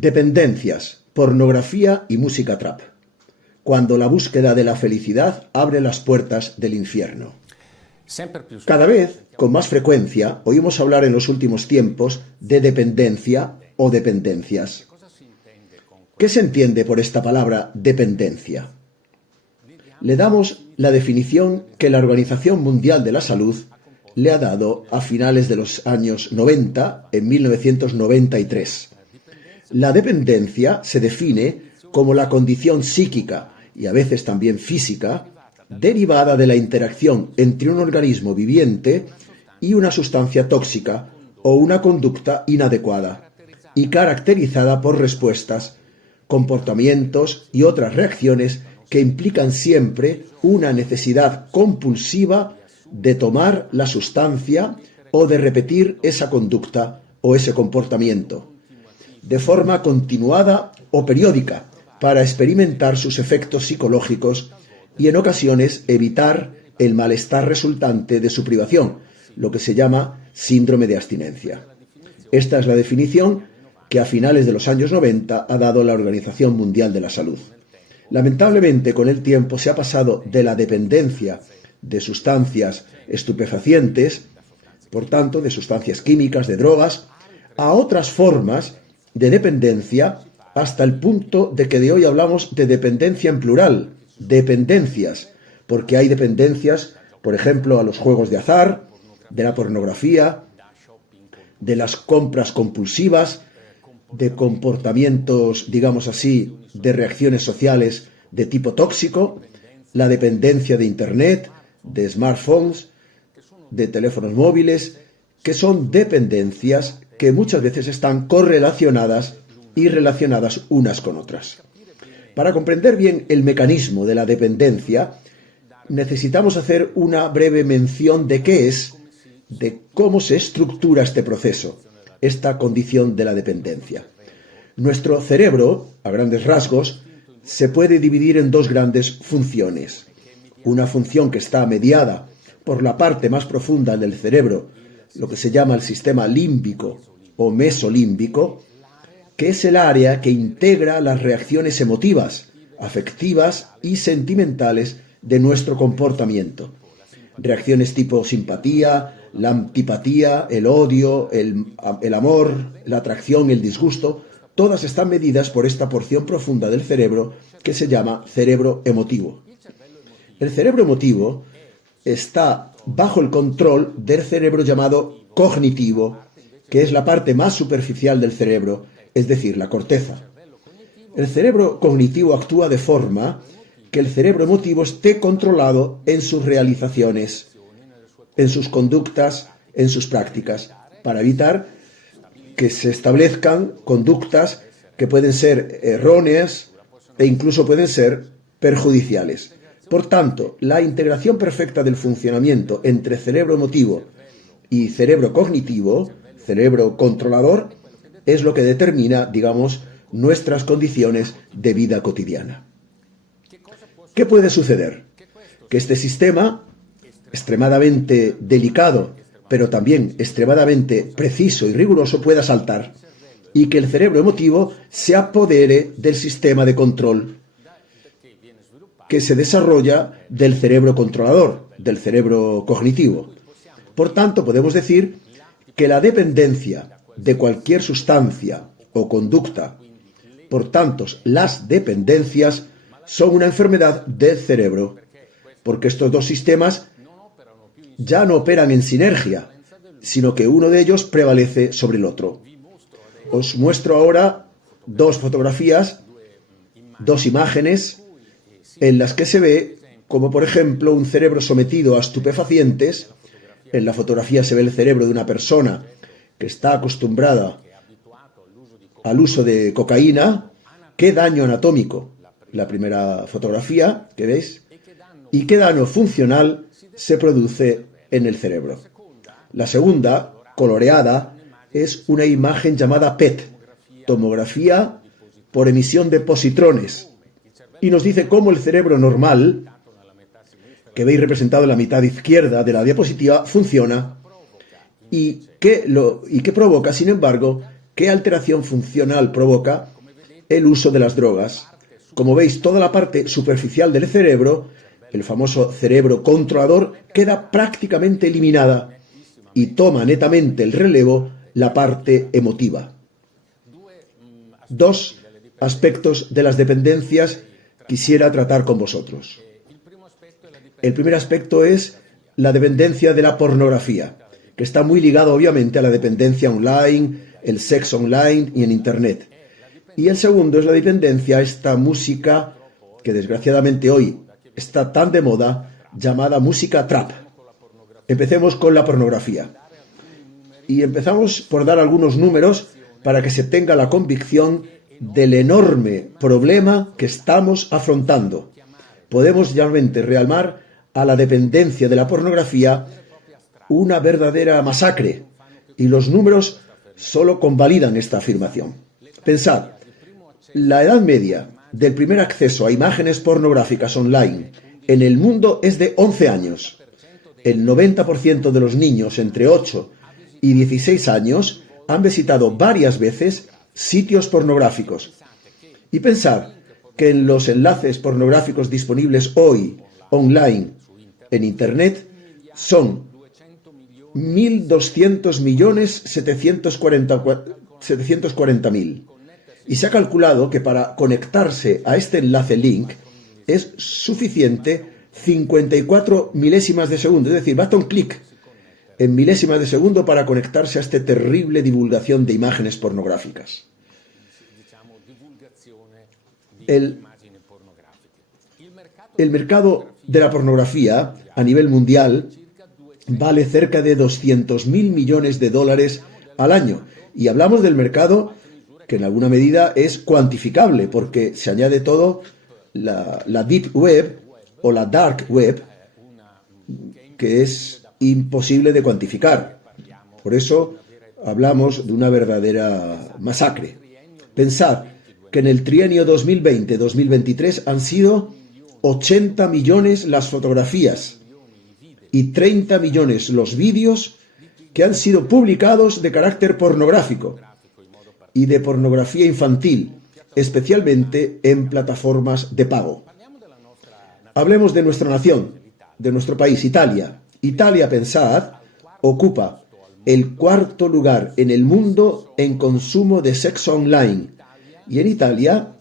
Dependencias, pornografía y música trap. Cuando la búsqueda de la felicidad abre las puertas del infierno. Cada vez, con más frecuencia, oímos hablar en los últimos tiempos de dependencia o dependencias. ¿Qué se entiende por esta palabra dependencia? Le damos la definición que la Organización Mundial de la Salud le ha dado a finales de los años 90, en 1993. La dependencia se define como la condición psíquica y a veces también física derivada de la interacción entre un organismo viviente y una sustancia tóxica o una conducta inadecuada y caracterizada por respuestas, comportamientos y otras reacciones que implican siempre una necesidad compulsiva de tomar la sustancia o de repetir esa conducta o ese comportamiento de forma continuada o periódica para experimentar sus efectos psicológicos y en ocasiones evitar el malestar resultante de su privación, lo que se llama síndrome de abstinencia. Esta es la definición que a finales de los años 90 ha dado la Organización Mundial de la Salud. Lamentablemente, con el tiempo se ha pasado de la dependencia de sustancias estupefacientes, por tanto, de sustancias químicas, de drogas, a otras formas de dependencia, hasta el punto de que de hoy hablamos de dependencia en plural, dependencias, porque hay dependencias, por ejemplo, a los juegos de azar, de la pornografía, de las compras compulsivas, de comportamientos, digamos así, de reacciones sociales de tipo tóxico, la dependencia de Internet, de smartphones, de teléfonos móviles, que son dependencias que muchas veces están correlacionadas y relacionadas unas con otras. Para comprender bien el mecanismo de la dependencia, necesitamos hacer una breve mención de qué es, de cómo se estructura este proceso, esta condición de la dependencia. Nuestro cerebro, a grandes rasgos, se puede dividir en dos grandes funciones. Una función que está mediada por la parte más profunda del cerebro, lo que se llama el sistema límbico o mesolímbico, que es el área que integra las reacciones emotivas, afectivas y sentimentales de nuestro comportamiento. Reacciones tipo simpatía, la antipatía, el odio, el amor, la atracción, el disgusto, todas están medidas por esta porción profunda del cerebro que se llama cerebro emotivo. El cerebro emotivo está bajo el control del cerebro llamado cognitivo, que es la parte más superficial del cerebro, es decir, la corteza. El cerebro cognitivo actúa de forma que el cerebro emotivo esté controlado en sus realizaciones, en sus conductas, en sus prácticas, para evitar que se establezcan conductas que pueden ser erróneas e incluso pueden ser perjudiciales. Por tanto, la integración perfecta del funcionamiento entre cerebro emotivo y cerebro cognitivo, cerebro controlador, es lo que determina, digamos, nuestras condiciones de vida cotidiana. ¿Qué puede suceder? Que este sistema, extremadamente delicado, pero también extremadamente preciso y riguroso, pueda saltar y que el cerebro emotivo se apodere del sistema de control que se desarrolla del cerebro controlador, del cerebro cognitivo. Por tanto, podemos decir que la dependencia de cualquier sustancia o conducta, por tanto, las dependencias son una enfermedad del cerebro, porque estos dos sistemas ya no operan en sinergia, sino que uno de ellos prevalece sobre el otro. Os muestro ahora dos fotografías, dos imágenes, en las que se ve como, por ejemplo, un cerebro sometido a estupefacientes. En la fotografía se ve el cerebro de una persona que está acostumbrada al uso de cocaína. ¿Qué daño anatómico? La primera fotografía que veis. ¿Y qué daño funcional se produce en el cerebro? La segunda, coloreada, es una imagen llamada PET, tomografía por emisión de positrones. Y nos dice cómo el cerebro normal, que veis representado en la mitad izquierda de la diapositiva, funciona y qué provoca, sin embargo, qué alteración funcional provoca el uso de las drogas. Como veis, toda la parte superficial del cerebro, el famoso cerebro controlador, queda prácticamente eliminada y toma netamente el relevo la parte emotiva. Dos aspectos de las dependencias quisiera tratar con vosotros. El primer aspecto es la dependencia de la pornografía, que está muy ligado obviamente a la dependencia online, el sexo online y en Internet. Y el segundo es la dependencia a esta música que desgraciadamente hoy está tan de moda, llamada música trap. Empecemos con la pornografía. Y empezamos por dar algunos números para que se tenga la convicción del enorme problema que estamos afrontando. Podemos realmente realmar a la dependencia de la pornografía una verdadera masacre, y los números solo convalidan esta afirmación. Pensad, la edad media del primer acceso a imágenes pornográficas online en el mundo es de 11 años. El 90% de los niños entre 8 y 16 años han visitado varias veces sitios pornográficos. Y pensad que en los enlaces pornográficos disponibles hoy online en Internet son 1.200.740.000. Y se ha calculado que para conectarse a este enlace link es suficiente 54 milésimas de segundo. Es decir, basta un clic en milésimas de segundo para conectarse a esta terrible divulgación de imágenes pornográficas. El mercado de la pornografía a nivel mundial vale cerca de 200.000 millones de dólares al año. Y hablamos del mercado que en alguna medida es cuantificable, porque se añade todo la Deep Web o la Dark Web, que es imposible de cuantificar. Por eso hablamos de una verdadera masacre. Pensad que en el trienio 2020-2023 han sido 80 millones las fotografías y 30 millones los vídeos que han sido publicados de carácter pornográfico y de pornografía infantil, especialmente en plataformas de pago. Hablemos de nuestra nación, de nuestro país, Italia. Italia, pensad, ocupa el 4º lugar en el mundo en consumo de sexo online. Y en Italia,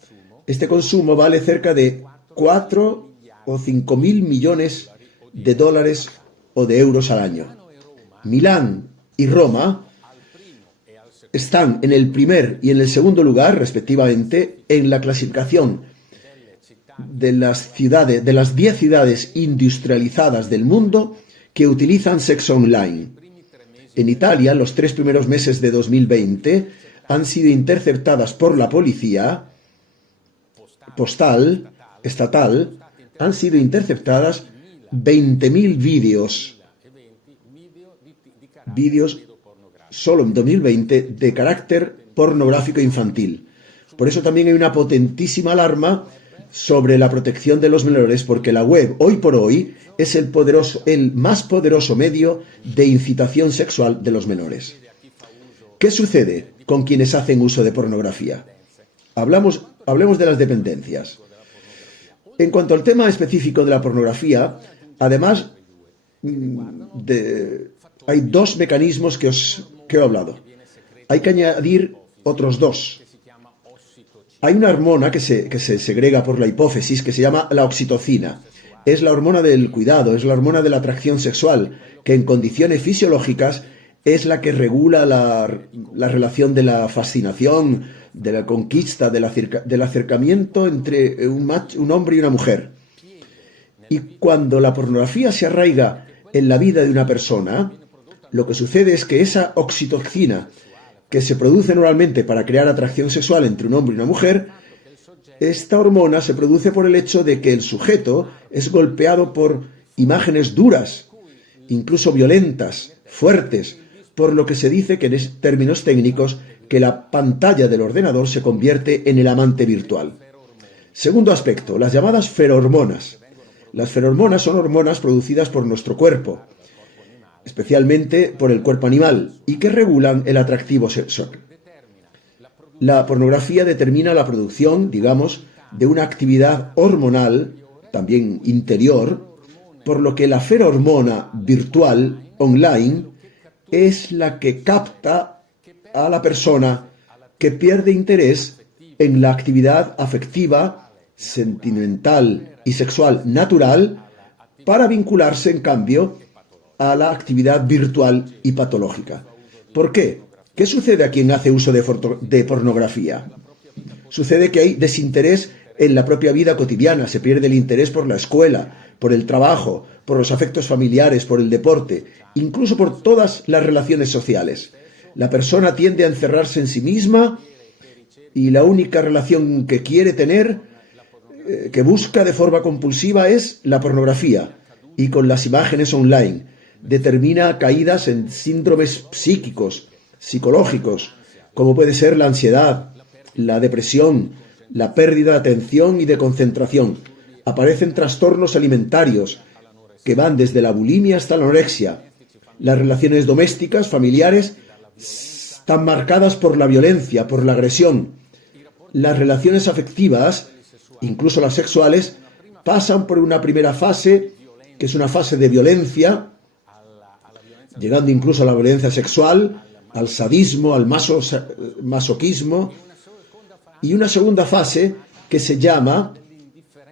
este consumo vale cerca de 4 o 5.000 millones de dólares o de euros al año. Milán y Roma están en el primer y en el segundo lugar, respectivamente, en la clasificación de las 10 ciudades industrializadas del mundo que utilizan sexo online. En Italia, los 3 primeros meses de 2020 han sido interceptadas por la policía postal, estatal, han sido interceptadas 20.000 vídeos solo en 2020 de carácter pornográfico infantil. Por eso también hay una potentísima alarma sobre la protección de los menores, porque la web hoy por hoy es el más poderoso medio de incitación sexual de los menores. ¿Qué sucede con quienes hacen uso de pornografía? Hablemos de las dependencias. En cuanto al tema específico de la pornografía, además hay 2 mecanismos que he hablado. Hay que añadir otros 2. Hay una hormona que se segrega por la hipófisis que se llama la oxitocina. Es la hormona del cuidado, es la hormona de la atracción sexual, que en condiciones fisiológicas es la que regula la relación de la fascinación, de la conquista, del acercamiento entre un hombre y una mujer. Y cuando la pornografía se arraiga en la vida de una persona, lo que sucede es que esa oxitocina que se produce normalmente para crear atracción sexual entre un hombre y una mujer, esta hormona se produce por el hecho de que el sujeto es golpeado por imágenes duras, incluso violentas, fuertes, por lo que se dice que en términos técnicos que la pantalla del ordenador se convierte en el amante virtual. Segundo aspecto, las llamadas ferormonas. Las ferormonas son hormonas producidas por nuestro cuerpo, especialmente por el cuerpo animal, y que regulan el atractivo sexual. La pornografía determina la producción, digamos, de una actividad hormonal, también interior, por lo que la ferormona virtual, online, es la que capta a la persona que pierde interés en la actividad afectiva, sentimental y sexual natural para vincularse, en cambio, a la actividad virtual y patológica. ¿Por qué? ¿Qué sucede a quien hace uso de pornografía? Sucede que hay desinterés en la propia vida cotidiana, se pierde el interés por la escuela, por el trabajo, por los afectos familiares, por el deporte, incluso por todas las relaciones sociales. La persona tiende a encerrarse en sí misma y la única relación que quiere tener, que busca de forma compulsiva, es la pornografía, y con las imágenes online determina caídas en síndromes psíquicos, psicológicos, como puede ser la ansiedad, la depresión, la pérdida de atención y de concentración. Aparecen trastornos alimentarios que van desde la bulimia hasta la anorexia. Las relaciones domésticas, familiares, están marcadas por la violencia, por la agresión. Las relaciones afectivas, incluso las sexuales, pasan por una primera fase, que es una fase de violencia, llegando incluso a la violencia sexual, al sadismo, al masoquismo, y una segunda fase que se llama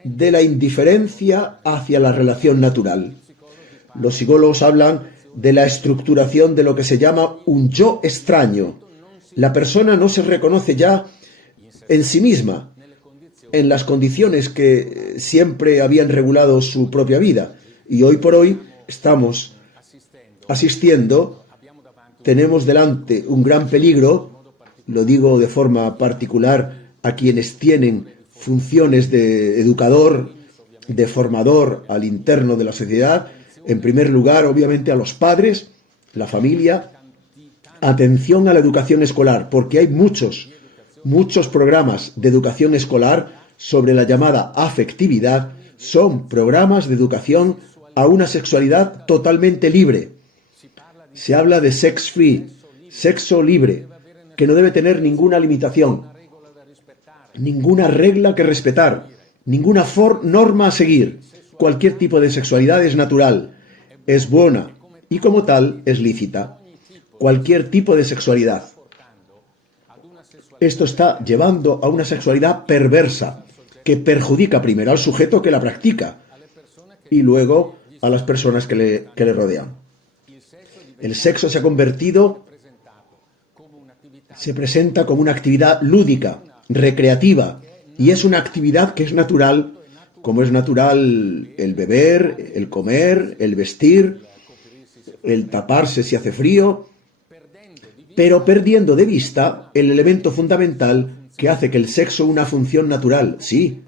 de la indiferencia hacia la relación natural. Los psicólogos hablan de la estructuración de lo que se llama un yo extraño. La persona no se reconoce ya en sí misma, en las condiciones que siempre habían regulado su propia vida. Y hoy por hoy estamos asistiendo, tenemos delante un gran peligro, lo digo de forma particular a quienes tienen funciones de educador, de formador al interno de la sociedad. En primer lugar, obviamente, a los padres, la familia. Atención a la educación escolar, porque hay muchos programas de educación escolar sobre la llamada afectividad. Son programas de educación a una sexualidad totalmente libre. Se habla de sex free, sexo libre, que no debe tener ninguna limitación, ninguna regla que respetar, ninguna norma a seguir. Cualquier tipo de sexualidad es natural, es buena y como tal es lícita. Cualquier tipo de sexualidad. Esto está llevando a una sexualidad perversa que perjudica primero al sujeto que la practica y luego a las personas que le rodean. El sexo se presenta como una actividad lúdica, recreativa, y es una actividad que es natural, como es natural el beber, el comer, el vestir, el taparse si hace frío, pero perdiendo de vista el elemento fundamental que hace que el sexo una función natural, sí,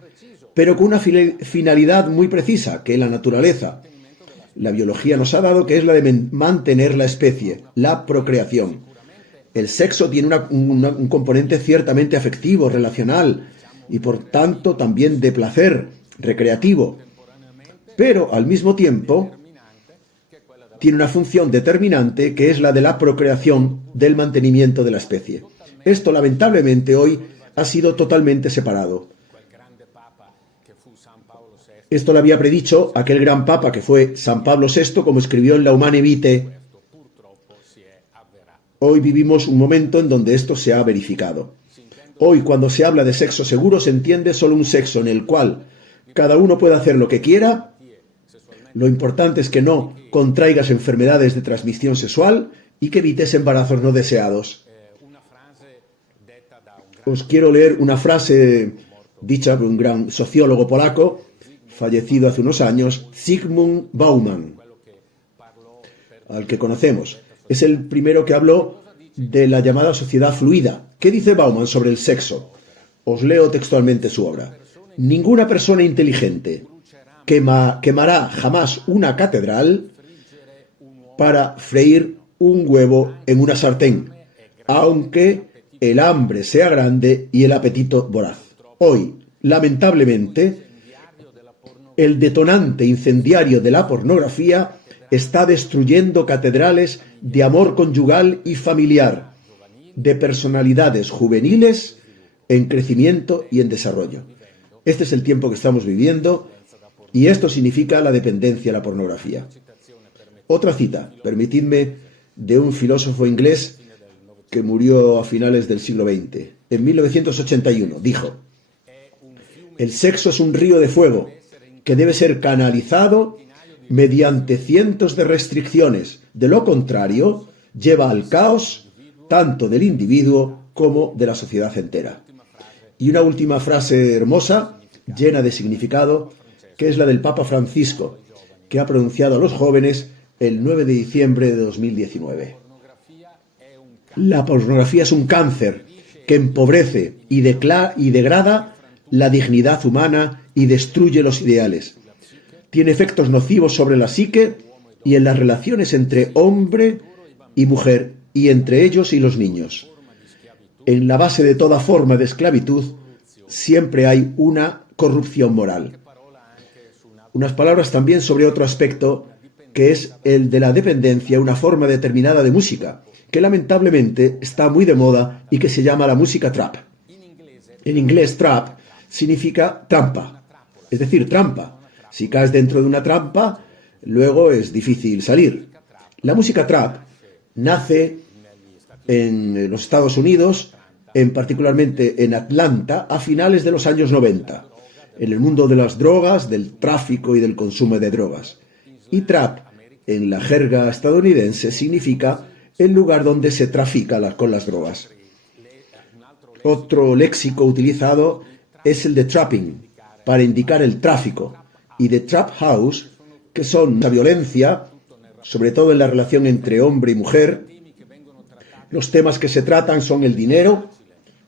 pero con una finalidad muy precisa, que es la naturaleza. La biología nos ha dado que es la de mantener la especie, la procreación. El sexo tiene un componente ciertamente afectivo, relacional, y por tanto también de placer, recreativo. Pero al mismo tiempo tiene una función determinante que es la de la procreación, del mantenimiento de la especie. Esto lamentablemente hoy ha sido totalmente separado. Esto lo había predicho aquel gran papa que fue San Pablo VI, como escribió en la Humane Vitae. Hoy vivimos un momento en donde esto se ha verificado. Hoy, cuando se habla de sexo seguro, se entiende solo un sexo en el cual cada uno puede hacer lo que quiera. Lo importante es que no contraigas enfermedades de transmisión sexual y que evites embarazos no deseados. Os quiero leer una frase dicha por un gran sociólogo polaco, fallecido hace unos años, Zygmunt Bauman, al que conocemos. Es el primero que habló de la llamada sociedad fluida. ¿Qué dice Bauman sobre el sexo? Os leo textualmente su obra. Ninguna persona inteligente quemará jamás una catedral para freír un huevo en una sartén, aunque el hambre sea grande y el apetito voraz. Hoy, lamentablemente, el detonante incendiario de la pornografía está destruyendo catedrales de amor conyugal y familiar, de personalidades juveniles en crecimiento y en desarrollo. Este es el tiempo que estamos viviendo y esto significa la dependencia a la pornografía. Otra cita, permitidme, de un filósofo inglés que murió a finales del siglo XX. En 1981 dijo: el sexo es un río de fuego que debe ser canalizado mediante cientos de restricciones. De lo contrario, lleva al caos tanto del individuo como de la sociedad entera. Y una última frase hermosa, llena de significado, que es la del Papa Francisco, que ha pronunciado a los jóvenes el 9 de diciembre de 2019. La pornografía es un cáncer que empobrece y degrada la dignidad humana y destruye los ideales. Tiene efectos nocivos sobre la psique y en las relaciones entre hombre y mujer y entre ellos y los niños. En la base de toda forma de esclavitud siempre hay una corrupción moral. Unas palabras también sobre otro aspecto, que es el de la dependencia, una forma determinada de música, que lamentablemente está muy de moda y que se llama la música trap. En inglés, trap significa trampa, es decir, trampa. Si caes dentro de una trampa, luego es difícil salir. La música trap nace en los Estados Unidos, particularmente en Atlanta, a finales de los años 90, en el mundo de las drogas, del tráfico y del consumo de drogas. Y trap, en la jerga estadounidense, significa el lugar donde se trafica con las drogas. Otro léxico utilizado es el de trapping, para indicar el tráfico, y de trap house, que son la violencia, sobre todo en la relación entre hombre y mujer. Los temas que se tratan son el dinero,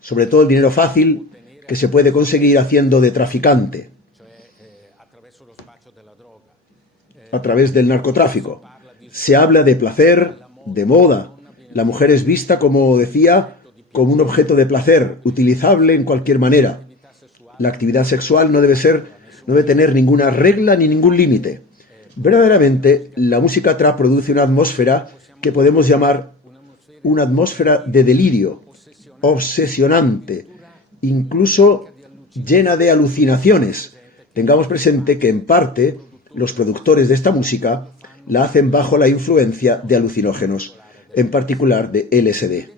sobre todo el dinero fácil, que se puede conseguir haciendo de traficante, a través del narcotráfico. Se habla de placer, de moda. La mujer es vista, como decía, como un objeto de placer, utilizable en cualquier manera. La actividad sexual no debe tener ninguna regla ni ningún límite. Verdaderamente, la música trap produce una atmósfera que podemos llamar una atmósfera de delirio, obsesionante, incluso llena de alucinaciones. Tengamos presente que, en parte, los productores de esta música la hacen bajo la influencia de alucinógenos, en particular de LSD.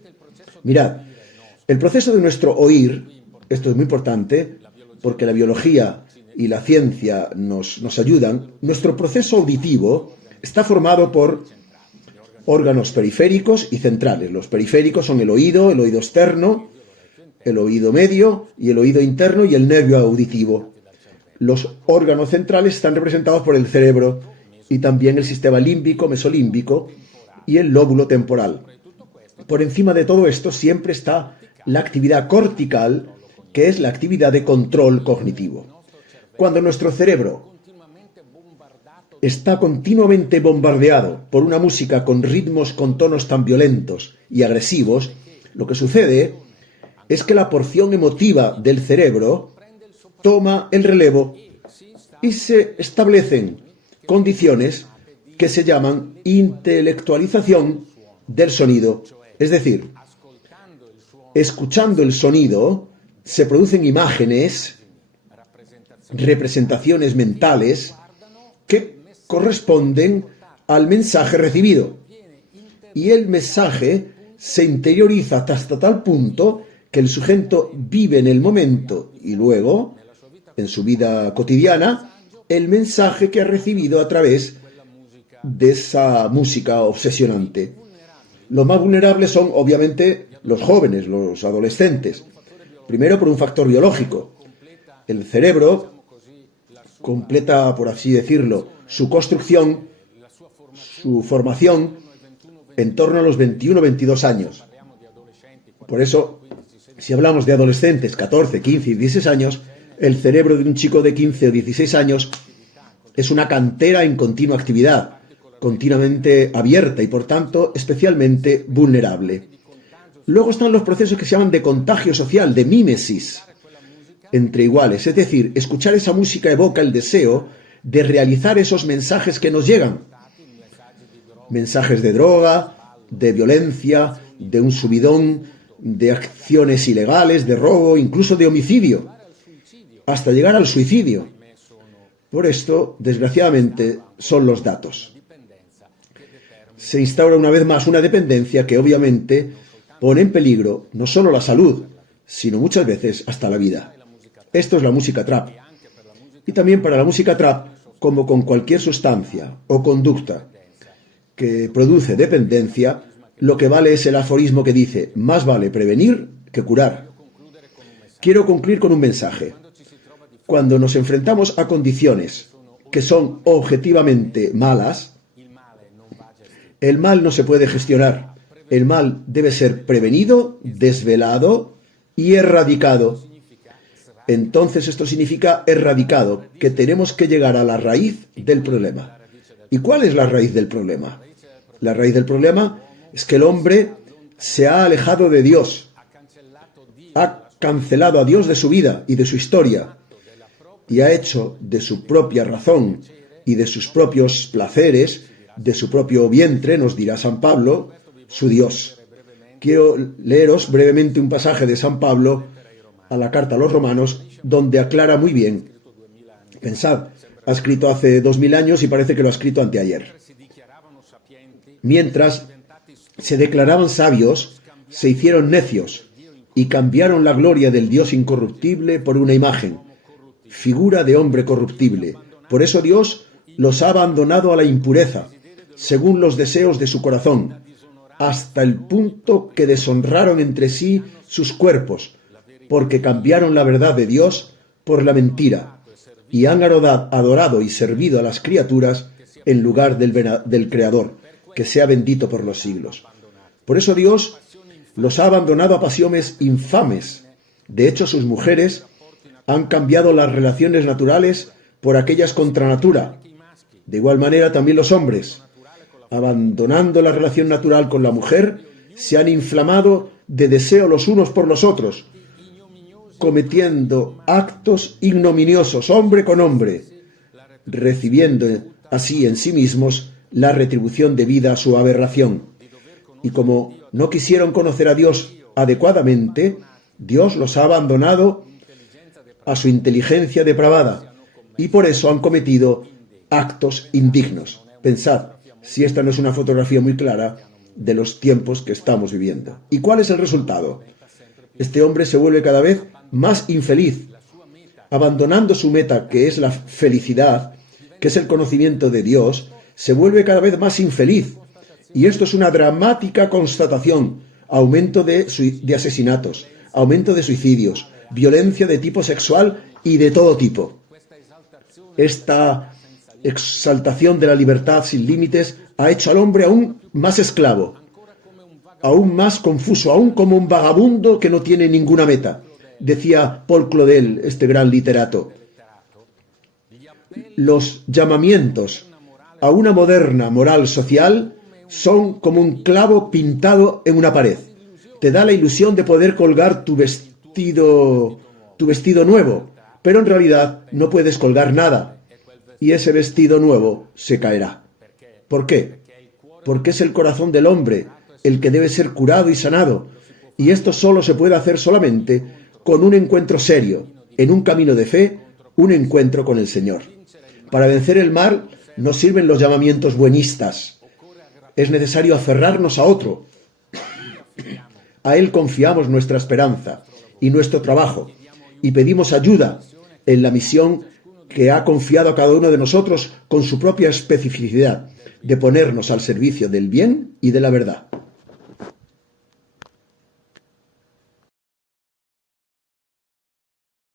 Mirad, el proceso de nuestro oír, esto es muy importante, porque la biología y la ciencia nos ayudan. Nuestro proceso auditivo está formado por órganos periféricos y centrales. Los periféricos son el oído externo, el oído medio y el oído interno y el nervio auditivo. Los órganos centrales están representados por el cerebro y también el sistema límbico, mesolímbico y el lóbulo temporal. Por encima de todo esto siempre está la actividad cortical, que es la actividad de control cognitivo. Cuando nuestro cerebro está continuamente bombardeado por una música con ritmos, con tonos tan violentos y agresivos, lo que sucede es que la porción emotiva del cerebro toma el relevo y se establecen condiciones que se llaman intelectualización del sonido. Es decir, escuchando el sonido se producen imágenes, representaciones mentales que corresponden al mensaje recibido. Y el mensaje se interioriza hasta tal punto que el sujeto vive en el momento y luego, en su vida cotidiana, el mensaje que ha recibido a través de esa música obsesionante. Los más vulnerables son, obviamente, los jóvenes, los adolescentes. Primero, por un factor biológico. El cerebro completa, por así decirlo, su construcción, su formación, en torno a los 21 o 22 años. Por eso, si hablamos de adolescentes, 14, 15 y 16 años, el cerebro de un chico de 15 o 16 años es una cantera en continua actividad, continuamente abierta y, por tanto, especialmente vulnerable. Luego están los procesos que se llaman de contagio social, de mímesis entre iguales. Es decir, escuchar esa música evoca el deseo de realizar esos mensajes que nos llegan. Mensajes de droga, de violencia, de un subidón, de acciones ilegales, de robo, incluso de homicidio, hasta llegar al suicidio. Por esto, desgraciadamente, son los datos. Se instaura una vez más una dependencia que obviamente pone en peligro no solo la salud, sino muchas veces hasta la vida. Esto es la música trap. Y también para la música trap, como con cualquier sustancia o conducta que produce dependencia, lo que vale es el aforismo que dice: más vale prevenir que curar. Quiero concluir con un mensaje. Cuando nos enfrentamos a condiciones que son objetivamente malas, el mal no se puede gestionar. El mal debe ser prevenido, desvelado y erradicado. Entonces esto significa erradicado, que tenemos que llegar a la raíz del problema. ¿Y cuál es la raíz del problema? La raíz del problema es que el hombre se ha alejado de Dios, ha cancelado a Dios de su vida y de su historia, y ha hecho de su propia razón y de sus propios placeres, de su propio vientre, nos dirá San Pablo, su Dios. Quiero leeros brevemente un pasaje de San Pablo a la carta a los Romanos, donde aclara muy bien. Pensad, ha escrito hace 2000 años y parece que lo ha escrito anteayer. Mientras se declaraban sabios, se hicieron necios y cambiaron la gloria del Dios incorruptible por una imagen, figura de hombre corruptible. Por eso Dios los ha abandonado a la impureza, según los deseos de su corazón, hasta el punto que deshonraron entre sí sus cuerpos, porque cambiaron la verdad de Dios por la mentira, y han adorado y servido a las criaturas en lugar del Creador, que sea bendito por los siglos. Por eso Dios los ha abandonado a pasiones infames. De hecho, sus mujeres han cambiado las relaciones naturales por aquellas contra natura. De igual manera, también los hombres, abandonando la relación natural con la mujer, se han inflamado de deseo los unos por los otros, cometiendo actos ignominiosos, hombre con hombre, recibiendo así en sí mismos la retribución debida a su aberración. Y como no quisieron conocer a Dios adecuadamente, Dios los ha abandonado a su inteligencia depravada, y por eso han cometido actos indignos. Pensad, si esta no es una fotografía muy clara de los tiempos que estamos viviendo. ¿Y cuál es el resultado? Este hombre se vuelve cada vez más infeliz, abandonando su meta, que es la felicidad, que es el conocimiento de Dios, se vuelve cada vez más infeliz. Y esto es una dramática constatación: aumento de asesinatos, aumento de suicidios, violencia de tipo sexual y de todo tipo. Esta exaltación de la libertad sin límites ha hecho al hombre aún más esclavo, aún más confuso, aún como un vagabundo que no tiene ninguna meta. Decía Paul Claudel, este gran literato: los llamamientos a una moderna moral social son como un clavo pintado en una pared. Te da la ilusión de poder colgar tu vestido nuevo, pero en realidad no puedes colgar nada, y ese vestido nuevo se caerá. ¿Por qué? Porque es el corazón del hombre el que debe ser curado y sanado, y esto solo se puede hacer solamente con un encuentro serio, en un camino de fe, un encuentro con el Señor. Para vencer el mal no sirven los llamamientos buenistas. Es necesario aferrarnos a otro. A Él confiamos nuestra esperanza y nuestro trabajo, y pedimos ayuda en la misión que ha confiado a cada uno de nosotros con su propia especificidad, de ponernos al servicio del bien y de la verdad.